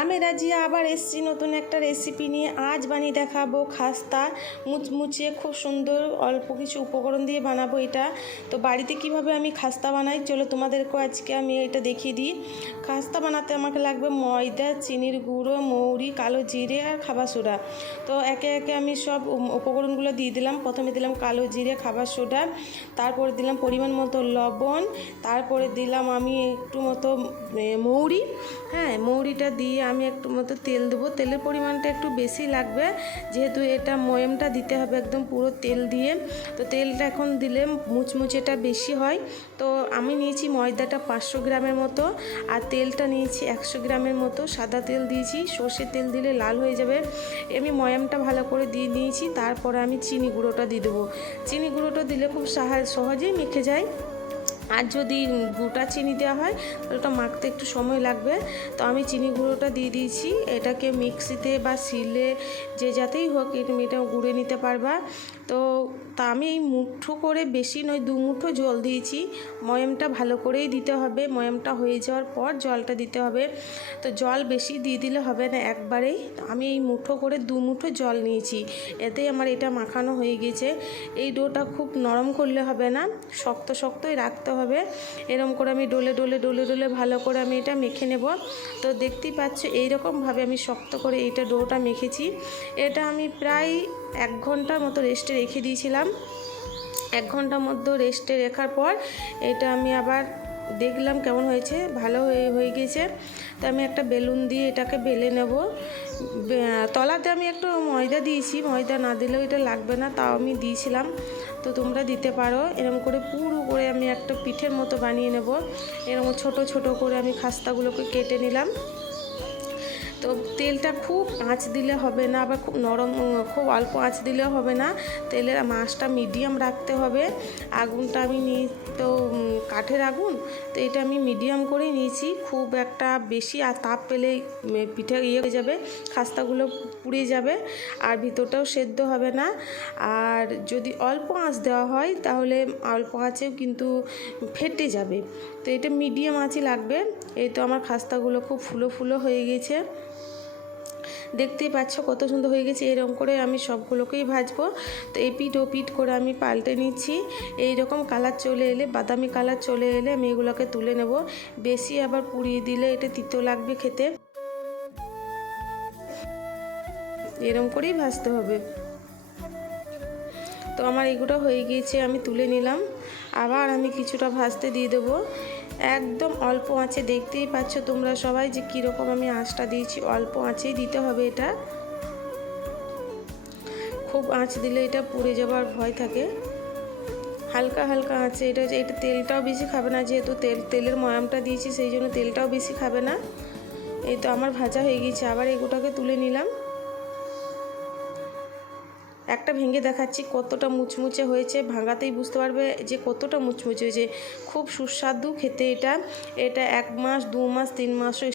আমি রাজিয়া আবার এসেছি নতুন একটা রেসিপি নিয়ে। আজ বানিয়ে দেখাবো খাস্তা, মুচমুচে খুব সুন্দর অল্প কিছু উপকরণ দিয়ে বানাবো এটা। তো বাড়িতে কিভাবে আমি খাস্তা বানাই চলো তোমাদেরকেও আজকে আমি এটা দেখিয়ে দিই। খাস্তা বানাতে আমাকে লাগবে ময়দা, চিনির গুঁড়ো, মৌরি, কালো জিরে আর খাবার সোডা। তো একে একে আমি সব উপকরণগুলো দিয়ে দিলাম। প্রথমে দিলাম কালো জিরে, খাবার সোডা, তারপরে দিলাম পরিমাণ মতো লবণ, তারপরে দিলাম আমি একটু মতো মৌরি। হ্যাঁ, মৌরিটা দিয়ে আমি একটু মতো তেল দেবো। তেলের পরিমাণটা একটু বেশি লাগবে যেহেতু এটা ময়ামটা দিতে হবে একদম পুরো তেল দিয়ে। তো তেলটা এখন দিলে মুচমুচেটা বেশি হয়। তো আমি নিয়েছি ময়দাটা 500 গ্রামের মতো, আর তেলটা নিয়েছি 100 গ্রামের মতো। সাদা তেল দিয়েছি, সর্ষের তেল দিলে লাল হয়ে যাবে। আমি ময়ামটা ভালো করে দিয়ে নিয়েছি। তারপরে আমি চিনি গুঁড়োটা দিয়ে দেবো। চিনি গুঁড়োটা দিলে খুব সহজেই মেখে যায়। আর যদি গোটা চিনি দেওয়া হয় তাহলে ওটা মাখতে একটু সময় লাগবে। তো আমি চিনি গুঁড়োটা দিয়ে দিয়েছি। এটাকে মিক্সিতে বা শিলে যে যাতেই হোক এটা গুঁড়ে নিতে পারবা। তো আমি এই মুঠো করে বেশি নয় 2 মুঠো জল দিয়েছি। ময়ামটা ভালো করেই দিতে হবে। ময়ামটা হয়ে যাওয়ার পর জলটা দিতে হবে। তো জল বেশি দিয়ে দিলে হবে না একবারেই। আমি এই মুঠো করে 2 মুঠো জল নিয়েছি। এতেই আমার এটা মাখানো হয়ে গেছে। এই ডোটা খুব নরম করলে হবে না, শক্ত শক্তই রাখতে হবে। এরকম করে আমি ডলে ডলে ডলে ডলে ভালো করে আমি এটা মেখে নেব। তো দেখতেই পাচ্ছ এইরকমভাবে আমি শক্ত করে এইটা ডোটা মেখেছি। এটা আমি প্রায় 1 ঘন্টার মতো রেস্টে রেখে দিয়েছিলাম। 1 ঘন্টার মধ্যে রেস্টে রাখার পর এটা আমি আবার দেখলাম কেমন হয়েছে, ভালো হয়ে গেছে। তো আমি একটা বেলুন দিয়ে এটাকে বেলে নেব। তলাতে আমি একটু ময়দা দিয়েছি, ময়দা না দিলেও এটা লাগবে না, তাও আমি দিয়েছিলাম। তো তোমরা দিতে পারো। এরকম করে পুরো করে আমি একটা পিঠের মতো বানিয়ে নেব। এরকম ছোট ছোট করে আমি খাস্তাগুলোকে কেটে নিলাম। তো তেলটা খুব আঁচ দিলে হবে না, আবার খুব নরম, খুব অল্প আঁচ দিলেও হবে না। তেলের আঁচটা মিডিয়াম রাখতে হবে। আগুনটা আমি নিই তো কাঠের আগুন, তো এটা আমি মিডিয়াম করেই নিয়েছি। খুব একটা বেশি আর তাপ পেলে পিঠে হয়ে যাবে, খাস্তাগুলো পুড়ে যাবে আর ভিতরটাও সেদ্ধ হবে না। আর যদি অল্প আঁচ দেওয়া হয় তাহলে অল্প আঁচেও কিন্তু ফেটে যাবে। তো এটা মিডিয়াম আঁচই লাগবে। এই তো আমার খাস্তাগুলো খুব ফুলো ফুলো হয়ে গেছে, দেখতেই পাচ্ছ কত সুন্দর হয়ে গেছে। এরকম করে আমি সবগুলোকেই ভাজবো। তো এপিট ওপিট করে আমি পাল্টে নিচ্ছি। এই রকম কালার চলে এলে, বাদামি কালার চলে এলে আমি এগুলোকে তুলে নেব। বেশি আবার পুড়িয়ে দিলে এটা তিতো লাগবে খেতে। এরকম করেই ভাজতে হবে। তো আমার এগুলো হয়ে গিয়েছে, আমি তুলে নিলাম। আবার আমি কিছুটা ভাজতে দিয়ে দেবো একদম অল্প আঁচে। দেখতেই পাচ্ছ তোমরা সবাই যে কীরকম আমি আঁচটা দিয়েছি, অল্প আঁচেই দিতে হবে এটা। খুব আঁচ দিলে এটা পুড়ে যাওয়ার ভয় থাকে। হালকা হালকা আঁচে এটা তেলটাও বেশি খাবে না, যেহেতু তেলের ময়ামটা দিয়েছি সেই জন্য তেলটাও বেশি খাবে না। এই তো আমার ভাজা হয়ে গেছে। আবার এগুলোকে তুলে নিলাম। একটা ভেঙে দেখাচ্ছি কতটা মুচমুচে হয়েছে। ভাঙাতেই বুঝতে পারবে যে কতটা মুচমুচে হয়েছে। খুব সুস্বাদু খেতে এটা। এটা 1 মাস 2 মাস 3 মাসও